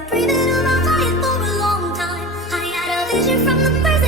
like breathing on a high for a long time. I had a vision from the first